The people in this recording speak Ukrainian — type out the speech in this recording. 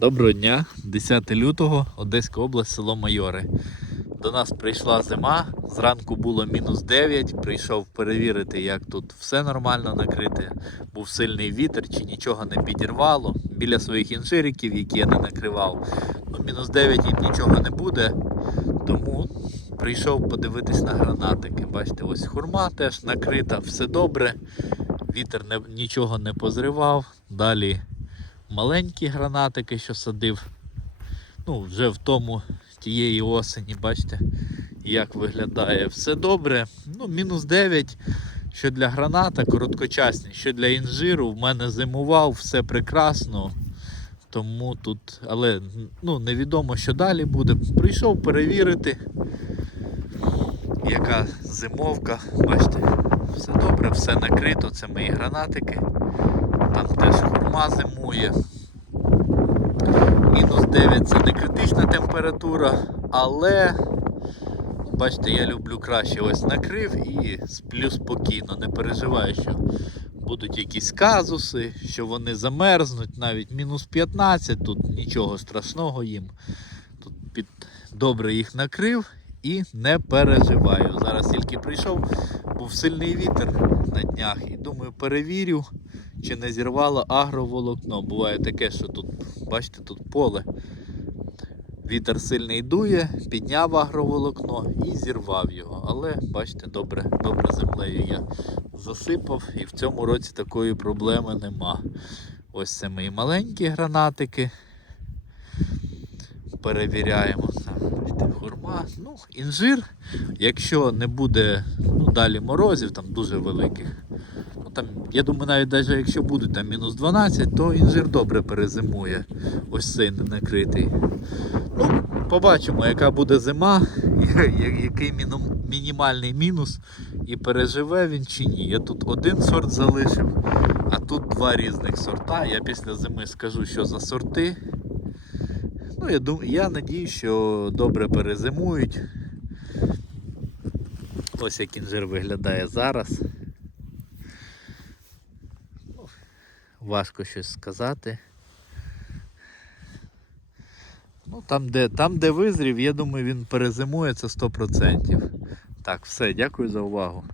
Доброго дня, 10 лютого, Одеська область, село Майори. До нас прийшла зима, зранку було мінус 9, прийшов перевірити, як тут все нормально накрите. Був сильний вітер, чи нічого не підірвало. Біля своїх інжириків, які я не накривав. Ну, мінус 9 їм нічого не буде. Тому прийшов подивитись на гранатики. Бачите, ось хурма теж накрита, все добре. Вітер не, нічого не позривав. Далі маленькі гранатики, що садив. Ну, вже в тому тієї осені, бачите, як виглядає. Все добре. Ну, мінус 9, що для граната короткочасні, що для інжиру. В мене зимував, все прекрасно. Тому тут, але ну, невідомо, що далі буде. Прийшов перевірити, яка зимовка. Бачите, все добре, все накрито, це мої гранатики. Хурма зимує. Мінус 9 це не критична температура, але бачите, я люблю краще ось накрив і сплю спокійно, не переживаю, що будуть якісь казуси, що вони замерзнуть, навіть мінус 15, тут нічого страшного їм. Тут під добре їх накрив і не переживаю. Зараз тільки прийшов, був сильний вітер на днях і думаю, перевірю, чи не зірвало агроволокно. Буває таке, що тут, бачите, тут поле. Вітер сильний дує, підняв агроволокно і зірвав його. Але бачите, добре, добре землею я засипав і в цьому році такої проблеми нема. Ось це мої маленькі гранатики. Перевіряємо. Бачите, хурма. Ну, інжир, якщо не буде ну, далі морозів, там дуже великих. Там, я думаю, навіть навіть якщо буде там мінус 12, то інжир добре перезимує. Ось цей не накритий. Ну, побачимо, яка буде зима, який мінімальний мінус, і переживе він чи ні. Я тут один сорт залишив, а тут два різних сорта. Я після зими скажу, що за сорти. Ну, я думаю, я надію, що добре перезимують. Ось як інжир виглядає зараз. Ну, Важко щось сказати. Ну, там, де, там, де визрів, я думаю, він перезимує це 100%. Так, все, дякую за увагу.